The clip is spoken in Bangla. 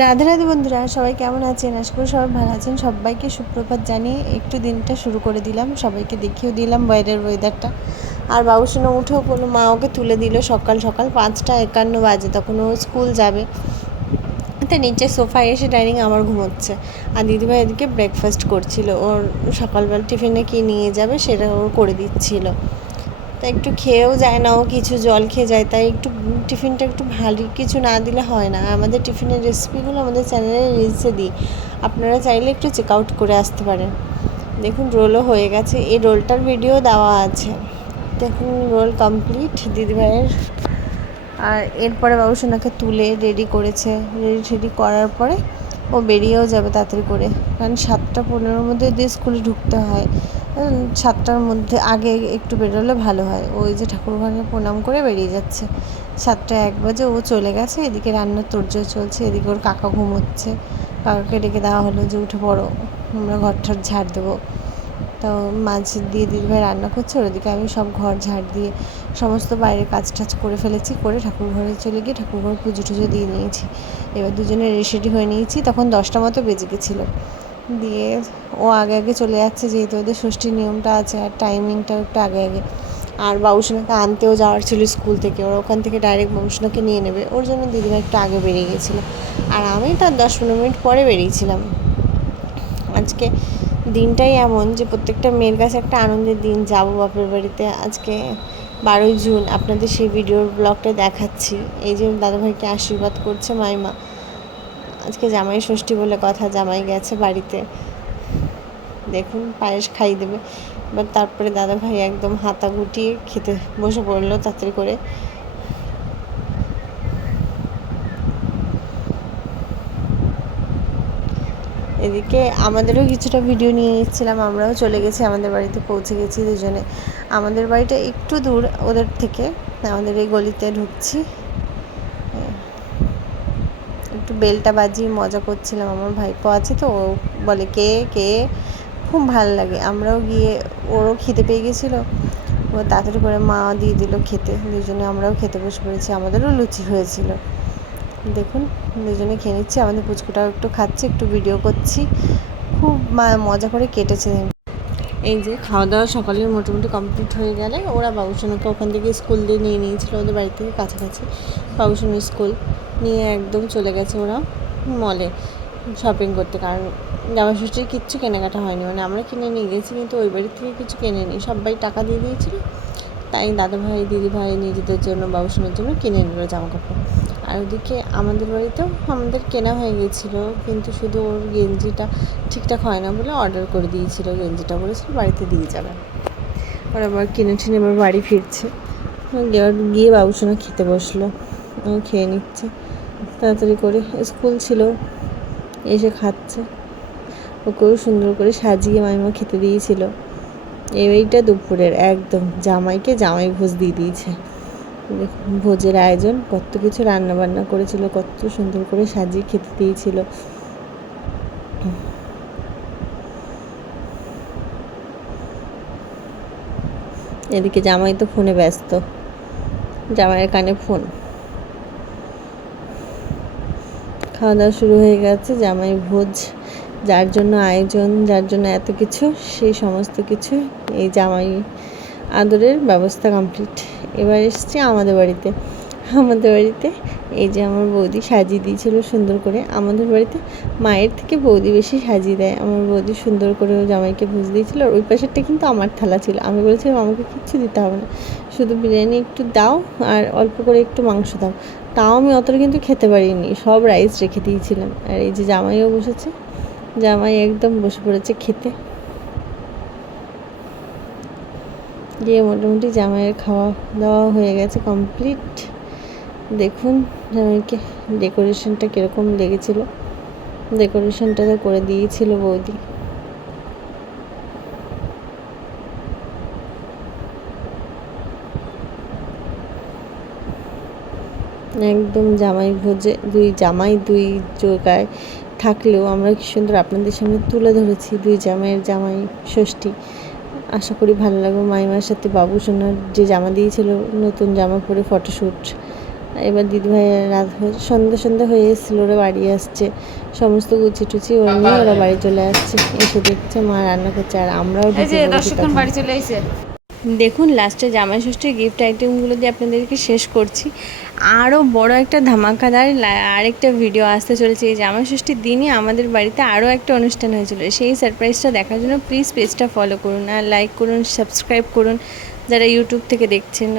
রাধে রাধে বন্ধুরা, সবাই কেমন আছেন? আশা করি সবাই ভালো আছেন। সবাইকে সুপ্রভাত জানিয়ে একটু দিনটা শুরু করে দিলাম, সবাইকে দেখিয়েও দিলাম বাইরের ওয়েদারটা। আর বাবুসোনা উঠেও পড়লো, মা ওকে তুলে দিল সকাল সকাল 5:51 বাজে, তখন ও স্কুল যাবে। তো নিচে সোফায় এসে ডাইনিং আমার ঘুমোচ্ছে, আর দিদিভাই এদিকে ব্রেকফাস্ট করছিল। ওর সকালবেলা টিফিনে কী নিয়ে যাবে সেটা ও করে দিচ্ছিল। তা একটু খেয়েও যায় না, ও কিছু জল খেয়ে যায়, তাই একটু টিফিনটা একটু ভারী কিছু না দিলে হয় না। আমাদের টিফিনের রেসিপিগুলো আমাদের চ্যানেলে রিলসে দিই, আপনারা চাইলে একটু চেক আউট করে আসতে পারেন। দেখুন রোলও হয়ে গেছে, এই রোলটার ভিডিও দেওয়া আছে। দেখুন রোল কমপ্লিট দিদিভাইয়ের। আর এরপরে বাবুসোনাকে তুলে রেডি করেছে, রেডি করার পরে ও বেরিয়েও যাবে তাড়াতাড়ি করে, কারণ 7:15 মধ্যে দিয়ে স্কুলে ঢুকতে হয়। 7টার মধ্যে আগে একটু বেরোলে ভালো হয়। ওই যে ঠাকুরঘরে প্রণাম করে বেরিয়ে যাচ্ছে। 7:01 বাজে ও চলে গেছে। এদিকে রান্নার তোড়জোড় চলছে, এদিকে ওর কাকা ঘুমোচ্ছে। কাকাকে ডেকে দেওয়া হলো যে উঠে পড়ো, আমরা ঘরটার ঝাড় দেবো। তো মাছ দিয়ে দিদিভাই রান্না করছে, ওদিকে আমি সব ঘর ঝাড় দিয়ে সমস্ত বাইরের কাজ টাজ করে ফেলেছি। করে ঠাকুর ঘরে চলে গিয়ে ঠাকুর ঘরে পুজো টুজো দিয়ে নিয়েছি। এবার দুজনে রেডি হয়ে নিয়েছি, তখন 10টা মতো বেজে গেছিলো। দিয়ে ও আগে আগে চলে যাচ্ছে, যেহেতু ওদের ষষ্ঠীর নিয়মটা আছে, আর টাইমিংটাও একটু আগে আগে। আর বাবুসোনাকে আনতেও যাওয়ার ছিল স্কুল থেকে, ওরা ওখান থেকে ডাইরেক্ট বাবুসোনাকে নিয়ে নেবে, ওর জন্য দিদিভাই একটু আগে বেরিয়ে গেছিলো। আর আমি তার 10-15 মিনিট পরে বেরিয়েছিলাম। আজকে দিনটাই এমন যে প্রত্যেকটা মেয়ের কাছে একটা আনন্দের দিন। যাবো বাপের বাড়িতে। আজকে 12ই জুন, আপনাদের সেই ভিডিওর ব্লগটা দেখাচ্ছি। এই যে দাদাভাইকে আশীর্বাদ করছে মাইমা। আজকে জামাই ষষ্ঠী বলে কথা, জামাই গেছে বাড়িতে। দেখুন পায়েস খাইয়ে দেবে এবার। তারপরে দাদাভাই একদম হাতা গুটিয়ে খেতে বসে পড়লো তাড়াতাড়ি করে। এদিকে আমাদেরও কিছুটা ভিডিও নিয়ে নিচ্ছিলাম, আমরাও চলে গেছি আমাদের বাড়িতে, পৌঁছে গেছি দুজনে। আমাদের বাড়িটা একটু দূর ওদের থেকে, আমাদের এই গলিতে ঢুকছি। একটু বেলটা বাজিয়ে মজা করছিলাম, আমার ভাইপো আছে তো, ও বলে কে কে, খুব ভালো লাগে। আমরাও গিয়ে, ওরও খিদে পেয়ে গেছিলো, ও তাড়াতাড়ি করে মা দিয়ে দিল খেতে। দুজনে আমরাও খেতে বসে পড়েছি, আমাদেরও লুচি হয়েছিল। দেখুন দুজনে খেয়ে নিচ্ছি, আমাদের পুচকুটাও একটু খাচ্ছে, একটু ভিডিও করছি। খুব মজা করে কেটেছে। এই যে খাওয়া দাওয়া সকালের মোটামুটি কমপ্লিট হয়ে গেলে ওরা বাবুসোনাকে ওখান থেকে স্কুল দিয়ে নিয়ে নিয়েছিলো, ওদের বাড়ি থেকে কাছাকাছি বাবুসোনার স্কুল। নিয়ে একদম চলে গেছে ওরা মলে শপিং করতে, কারণ জামাই ষষ্ঠীর কিচ্ছু কেনাকাটা হয়নি। মানে আমরা কিনে নিয়ে গেছি, কিন্তু ওই বাড়ির থেকে কিছু কিনে নিই, সবাই টাকা দিয়ে দিয়েছিল। তাই দাদাভাই দিদিভাই নিজেদের জন্য বাবুসোনার জন্য কিনে নিল জামা কাপড়। আর ওদিকে আমাদের বাড়িতেও আমাদের কেনা হয়ে গেছিলো, কিন্তু শুধু ওর গেঞ্জিটা ঠিকঠাক হয় না বলে অর্ডার করে দিয়েছিল। গেঞ্জিটা বলেছিল বাড়িতে দিয়ে যাবে। আর আবার কিনে টিনে এবার বাড়ি ফিরছে। গিয়ে বাবুসোনা খেতে বসলো, ও খেয়ে নিচ্ছে তাড়াতাড়ি করে। স্কুল ছিল, এসে খাচ্ছে। ওকেও সুন্দর করে সাজিয়ে মাইমা খেতে দিয়েছিল। এইটা দুপুরের একদম জামাইকে জামাই ভোজ দিয়ে দিয়েছে। ভোজের আয়োজন, কত কিছু রান্না বান্না করেছিল, কত সুন্দর করে সাজিয়ে খেতে দিয়েছিল। এদিকে জামাই তো ফোনে ব্যস্ত, জামাইয়ের কানে ফোন। খাওয়া দাওয়া শুরু হয়ে গেছে, জামাই ভোজ, যার জন্য আয়োজন, যার জন্য এত কিছু, সেই সমস্ত কিছু এই জামাই আদরের ব্যবস্থা কমপ্লিট। এবার এসছি আমাদের বাড়িতে। আমাদের বাড়িতে এই যে আমার বৌদি সাজিয়ে দিয়েছিল সুন্দর করে। আমাদের বাড়িতে মায়ের থেকে বৌদি বেশি সাজিয়ে দেয়। আমার বৌদি সুন্দর করে জামাইকে ভোজ দিয়েছিল। আর ওই পাশেরটা কিন্তু আমার থালা ছিল। আমি বলেছিলাম আমাকে কিচ্ছু দিতে হবে না, শুধু বিরিয়ানি একটু দাও আর অল্প করে একটু মাংস দাও। তাও আমি অতটা কিন্তু খেতে পারিনি, সব রাইস রেখে দিয়েছিলাম। আর এই যে জামাইও বসেছে, জামাই একদম বসে পড়েছে খেতে। দিয়ে মোটামুটি জামাইয়ের খাওয়া দাওয়া হয়ে গেছে কমপ্লিট। দেখুন জামাইকে ডেকোরেশনটা কীরকম লেগেছিল, ডেকোরেশনটা তো করে দিয়েছিল বৌদি। একদম জামাই ভোজে দুই জামাই দুই জায়গায় থাকলেও আমরা কি সুন্দর আপনাদের সামনে তুলে ধরেছি দুই জামাইয়ের জামাই ষষ্ঠী। আশা করি ভালো লাগবে। মাইমার সাথে বাবুসোনার যে জামা দিয়েছিল, নতুন জামা পরে ফটোশ্যুট, এবার দিদিভাই রাত সন্ধ্যা হয়ে এসেছিলো, ওরা বাড়ি আসছে, সমস্ত গুছি টুচি ওরা নিয়ে ওরা বাড়ি চলে আসছে। এসে দেখছে মা রান্না করছে আর আমরাও ঢুকে পড়েছি তখন। বাড়ি চলে এসে দেখুন লাস্টে জামাই ষষ্ঠীর গিফট আইটেমগুলো দিয়ে আপনাদেরকে শেষ করছি। আরও বড় একটা ধামাকাদার আরেকটা ভিডিও আসতে চলেছে। এই জামাই ষষ্ঠীর দিনই আমাদের বাড়িতে আরও একটা অনুষ্ঠান হয়েছিল, সেই সারপ্রাইজটা দেখার জন্য প্লিজ পেজটা ফলো করুন আর লাইক করুন, সাবস্ক্রাইব করুন যারা ইউটিউব থেকে দেখছেন।